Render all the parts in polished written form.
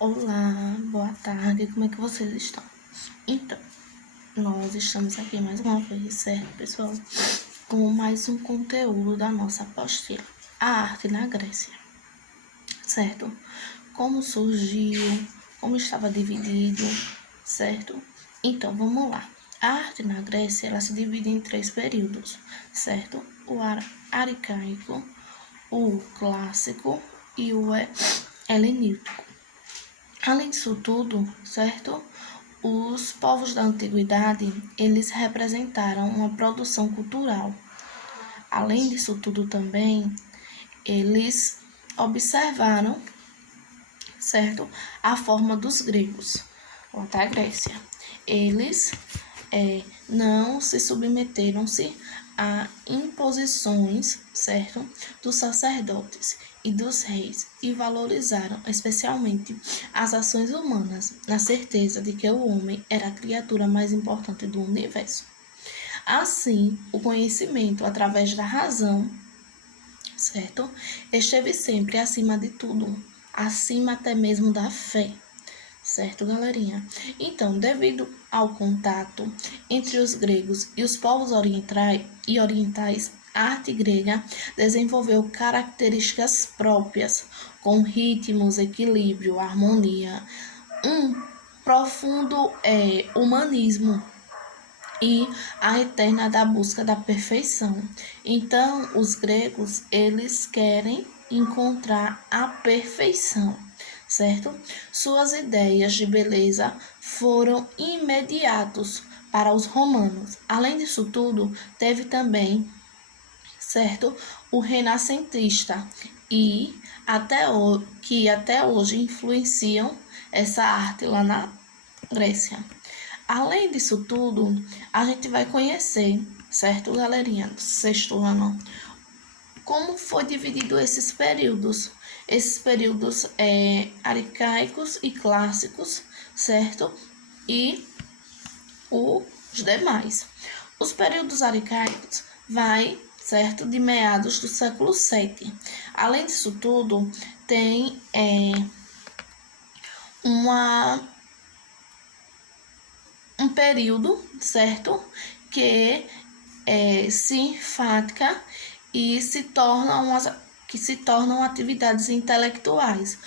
Olá, boa tarde, como é que vocês estão? Então, nós estamos aqui mais uma vez, certo, pessoal? Com mais um conteúdo da nossa apostila, a arte na Grécia, certo? Como surgiu, como estava dividido, certo? Então, vamos lá. A arte na Grécia, ela se divide em 3 períodos, certo? O arcaico, o clássico e o helenístico. Além disso tudo, certo? Os povos da antiguidade, eles representaram uma produção cultural. Além disso tudo também, eles observaram, certo? A forma dos gregos, lá da Grécia. Eles não se submeteram-se a imposições, certo? Dos sacerdotes e dos reis e valorizaram especialmente as ações humanas, na certeza de que o homem era a criatura mais importante do universo. Assim, o conhecimento através da razão, certo? Esteve sempre acima de tudo, acima até mesmo da fé. Certo, galerinha? Então, devido ao contato entre os gregos e os povos orientais, a arte grega desenvolveu características próprias, com ritmos, equilíbrio, harmonia, um profundo humanismo e a eterna da busca da perfeição. Então, os gregos, eles querem encontrar a perfeição, certo? Suas ideias de beleza foram imediatos para os romanos. Além disso tudo, teve também, certo, o renascentista e que até hoje influenciam essa arte lá na Grécia. Além disso tudo, a gente vai conhecer, certo, galerinha, do sexto ano, como foi dividido esses períodos. Esses períodos arcaicos e clássicos, certo? E os demais. Os períodos arcaicos vai, certo, de meados do século VII. Além disso tudo, tem um período, certo, que se enfatiza e que se tornam atividades intelectuais,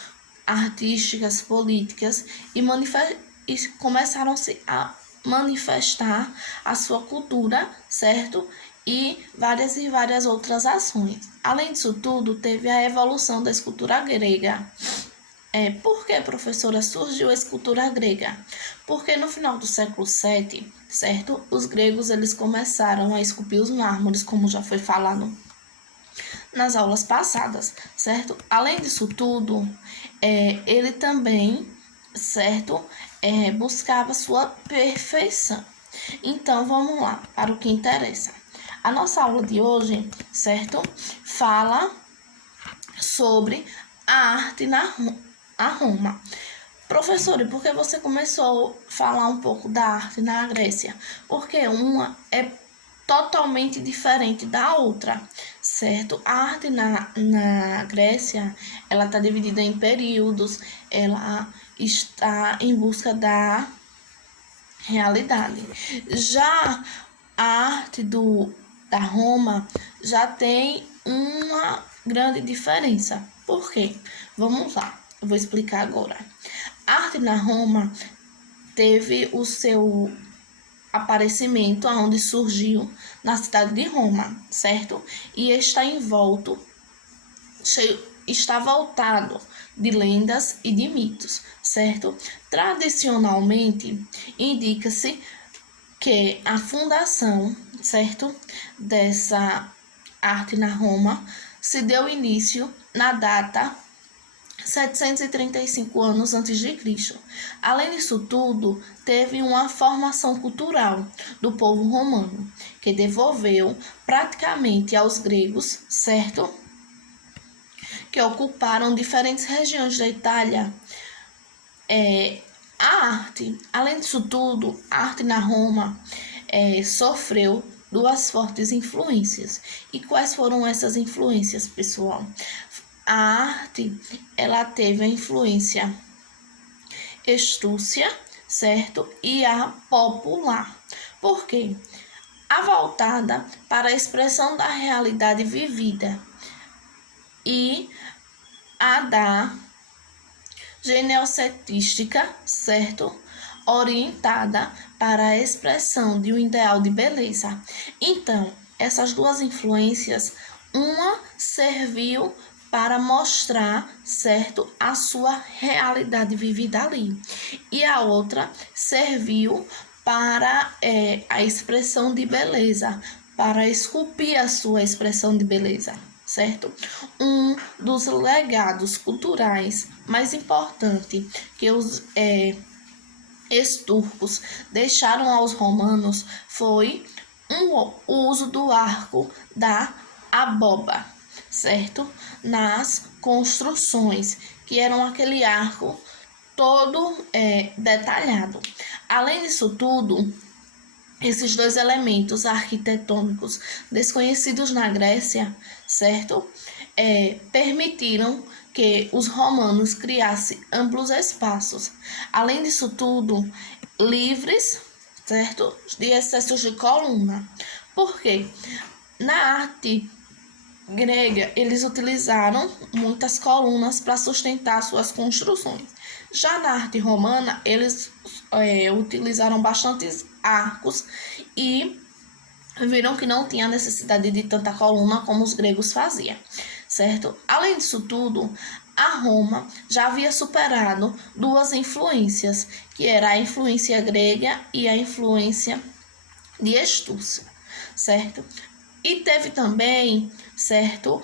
artísticas, políticas e começaram-se a manifestar a sua cultura, certo? E várias outras ações. Além disso tudo, teve a evolução da escultura grega. Por que, professora, surgiu a escultura grega? Porque no final do século VII, certo? Os gregos eles começaram a esculpir os mármores, como já foi falado nas aulas passadas, certo? Além disso tudo, ele também, certo? Buscava sua perfeição. Então, vamos lá para o que interessa. A nossa aula de hoje, certo? Fala sobre a arte a Roma. Professor, e por que você começou a falar um pouco da arte na Grécia? Porque uma é totalmente diferente da outra, certo? A arte na Grécia, ela está dividida em períodos, ela está em busca da realidade. Já a arte da Roma já tem uma grande diferença. Por quê? Vamos lá, eu vou explicar agora. A arte na Roma teve o seu aparecimento onde surgiu na cidade de Roma, certo? E está voltado de lendas e de mitos, certo? Tradicionalmente, indica-se que a fundação, certo, dessa arte na Roma se deu início na data 735 anos antes de Cristo. Além disso tudo, teve uma formação cultural do povo romano, que devolveu praticamente aos gregos, certo? Que ocuparam diferentes regiões da Itália. A arte, além disso tudo, a arte na Roma sofreu duas fortes influências. E quais foram essas influências, pessoal? A arte, ela teve a influência etrússia, certo? E a popular. Por quê? A voltada para a expressão da realidade vivida e a da geneocetística, certo? Orientada para a expressão de um ideal de beleza. Então, essas duas influências, uma serviu para mostrar, certo, a sua realidade vivida ali, e a outra serviu para a expressão de beleza, para esculpir a sua expressão de beleza, certo? Um dos legados culturais mais importantes que os turcos deixaram aos romanos foi o uso do arco da aboba, certo? Nas construções, que eram aquele arco todo detalhado. Além disso tudo, esses dois elementos arquitetônicos desconhecidos na Grécia, certo? Permitiram que os romanos criassem amplos espaços. Além disso tudo, livres, certo? De excessos de coluna. Por quê? Na arte grega, eles utilizaram muitas colunas para sustentar suas construções. Já na arte romana, eles utilizaram bastantes arcos e viram que não tinha necessidade de tanta coluna como os gregos faziam, certo? Além disso tudo, a Roma já havia superado duas influências, que era a influência grega e a influência de Etrússia, certo? E teve também, certo,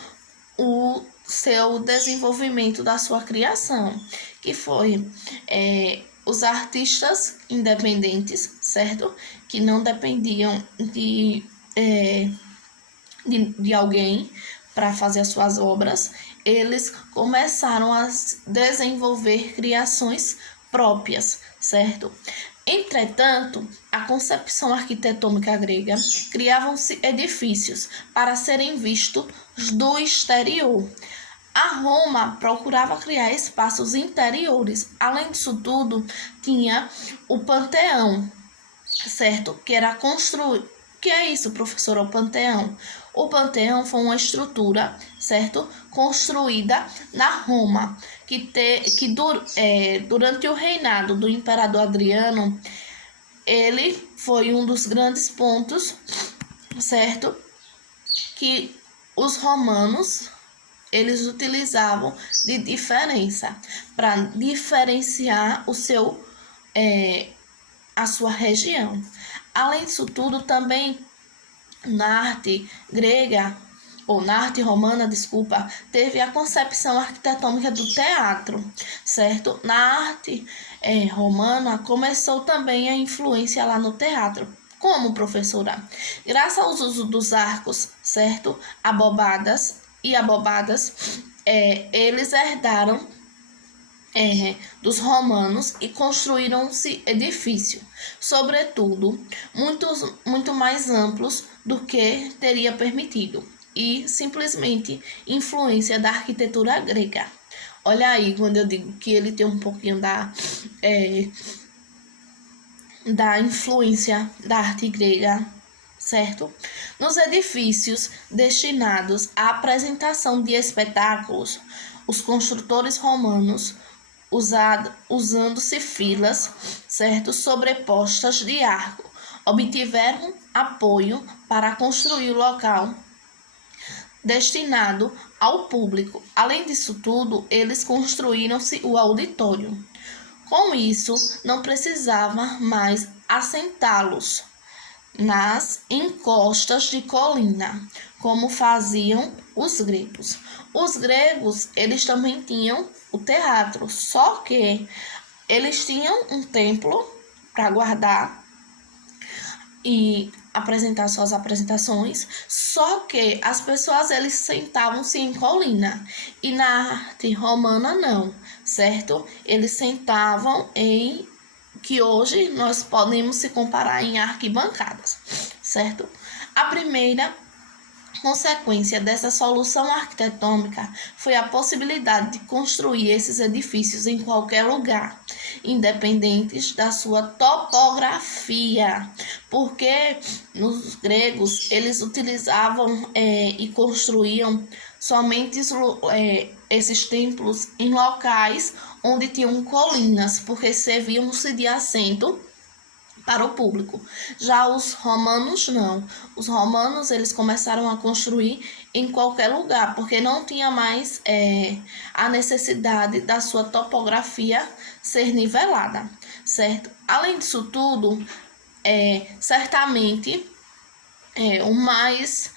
o seu desenvolvimento da sua criação, que foi os artistas independentes, certo? Que não dependiam de alguém para fazer as suas obras. Eles começaram a desenvolver criações próprias, certo? Entretanto, a concepção arquitetônica grega criavam-se edifícios para serem vistos do exterior. A Roma procurava criar espaços interiores. Além disso tudo, tinha o Panteão, certo? Que era construído. Que é isso, professora, o Panteão? O Panteão foi uma estrutura, certo? Construída na Roma, durante o reinado do imperador Adriano, ele foi um dos grandes pontos, certo? Que os romanos, eles utilizavam de diferença, para diferenciar a sua região. Além disso tudo, também na arte grega, ou na arte romana, desculpa, teve a concepção arquitetônica do teatro, certo? Na arte romana começou também a influência lá no teatro. Como, professora? Graças ao uso dos arcos, certo? Abobadas, eles herdaram dos romanos e construíram-se edifícios, sobretudo, muito mais amplos do que teria permitido, e simplesmente influência da arquitetura grega. Olha aí, quando eu digo que ele tem um pouquinho da influência da arte grega, certo? Nos edifícios destinados à apresentação de espetáculos, os construtores romanos, usando-se filas, certo, sobrepostas de arco, obtiveram apoio para construir o local destinado ao público. Além disso tudo, eles construíram-se o auditório. Com isso, não precisava mais assentá-los nas encostas de colina, como faziam os gregos. Os gregos, eles também tinham o teatro, só que eles tinham um templo para guardar e apresentar suas apresentações, só que as pessoas, eles sentavam-se em colina, e na arte romana não, certo? Eles sentavam em que hoje nós podemos se comparar em arquibancadas, certo? A primeira consequência dessa solução arquitetônica foi a possibilidade de construir esses edifícios em qualquer lugar, independentes da sua topografia, porque nos gregos eles utilizavam e construíam somente esses templos em locais onde tinham colinas, porque serviam-se de assento para o público. Já os romanos não. Os romanos eles começaram a construir em qualquer lugar, porque não tinha mais a necessidade da sua topografia ser nivelada, certo? Além disso tudo, certamente o mais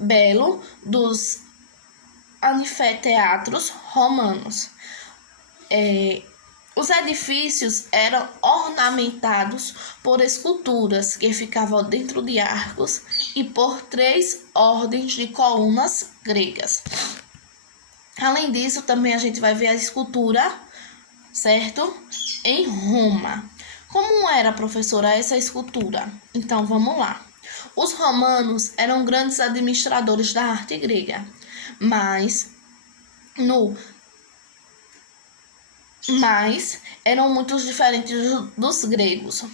belo dos anfiteatros romanos. Os edifícios eram ornamentados por esculturas que ficavam dentro de arcos e por 3 ordens de colunas gregas. Além disso, também a gente vai ver a escultura, certo? Em Roma. Como era, professora, essa escultura? Então, vamos lá. Os romanos eram grandes administradores da arte grega, mas eram muito diferentes dos gregos,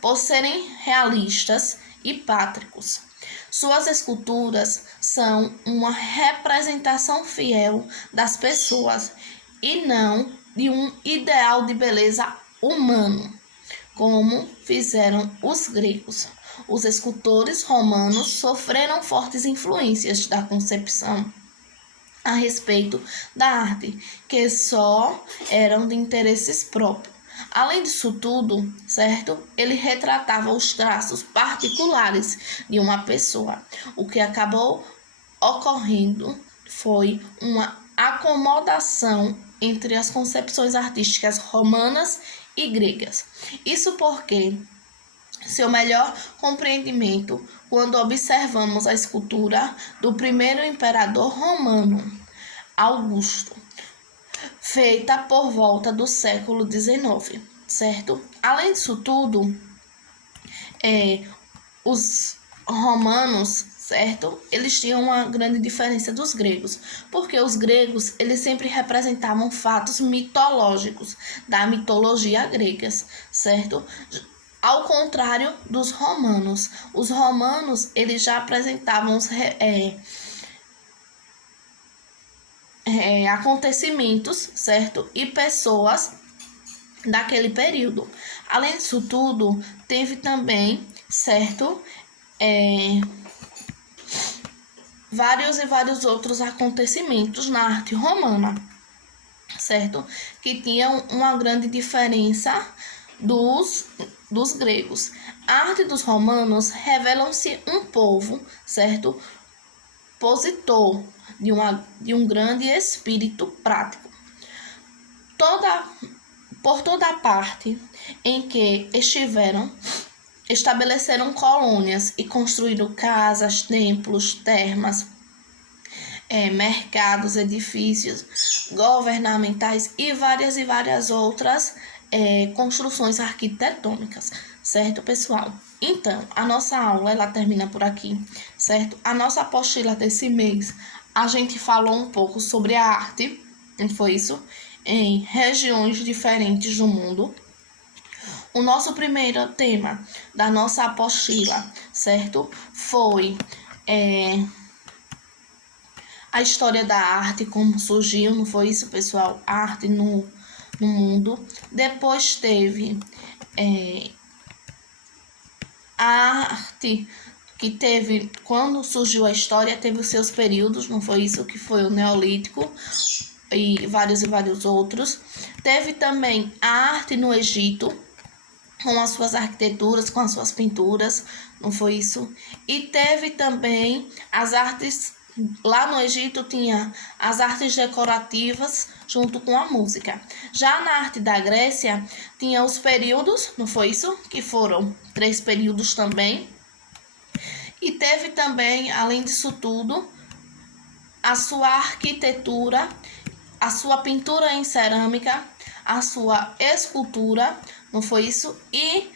por serem realistas e pátricos. Suas esculturas são uma representação fiel das pessoas e não de um ideal de beleza humano, como fizeram os gregos. Os escultores romanos sofreram fortes influências da concepção a respeito da arte, que só eram de interesses próprios. Além disso tudo, certo? Ele retratava os traços particulares de uma pessoa. O que acabou ocorrendo foi uma acomodação entre as concepções artísticas romanas e gregas. Isso porque seu melhor compreendimento quando observamos a escultura do primeiro imperador romano, Augusto, feita por volta do século XIX, certo? Além disso tudo, os romanos, certo? Eles tinham uma grande diferença dos gregos, porque os gregos, eles sempre representavam fatos mitológicos da mitologia grega, certo? Ao contrário dos romanos. Os romanos, eles já apresentavam acontecimentos, certo? E pessoas daquele período. Além disso tudo, teve também, certo? Vários outros acontecimentos na arte romana, certo? Que tinham uma grande diferença dos gregos. A arte dos romanos revelam-se um povo, certo? Positor de um grande espírito prático. Por toda parte em que estiveram, estabeleceram colônias e construíram casas, templos, termas, mercados, edifícios governamentais e várias outras construções arquitetônicas, certo, pessoal? Então, a nossa aula, ela termina por aqui, certo? A nossa apostila desse mês, a gente falou um pouco sobre a arte, não foi isso? Em regiões diferentes do mundo. O nosso primeiro tema da nossa apostila, certo? Foi a história da arte, como surgiu, não foi isso, pessoal? A arte no mundo. Depois teve a arte que teve, quando surgiu a história, teve os seus períodos, não foi isso? Que foi o Neolítico e vários outros. Teve também a arte no Egito, com as suas arquiteturas, com as suas pinturas, não foi isso? E teve também as artes, lá no Egito tinha as artes decorativas junto com a música. Já na arte da Grécia tinha os períodos, não foi isso? Que foram 3 períodos também. E teve também, além disso tudo, a sua arquitetura, a sua pintura em cerâmica, a sua escultura, não foi isso? E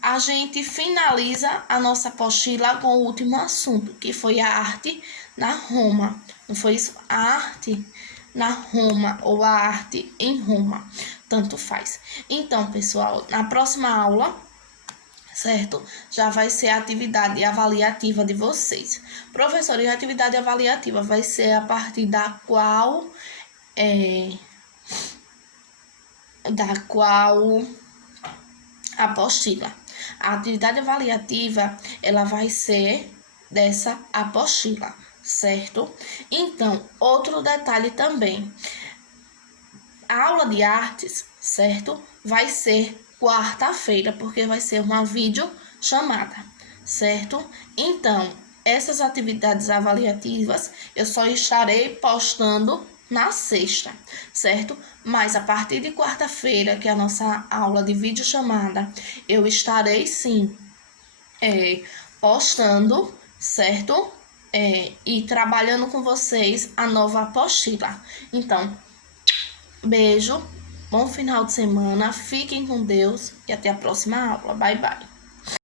a gente finaliza a nossa apostila com o último assunto, que foi a arte na Roma, não foi isso? A arte na Roma, ou a arte em Roma. tanto faz. Então, pessoal, na próxima aula, certo? Já vai ser a atividade avaliativa de vocês. Professor, e a atividade avaliativa vai ser a partir da qual apostila. A atividade avaliativa, ela vai ser dessa apostila, certo? Então, outro detalhe também. A aula de artes, certo? Vai ser quarta-feira, porque vai ser uma videochamada, certo? Então, essas atividades avaliativas eu só estarei postando na sexta, certo? Mas a partir de quarta-feira, que é a nossa aula de videochamada, eu estarei sim postando, certo? E trabalhando com vocês a nova apostila. Então, beijo, bom final de semana, fiquem com Deus e até a próxima aula. Bye, bye.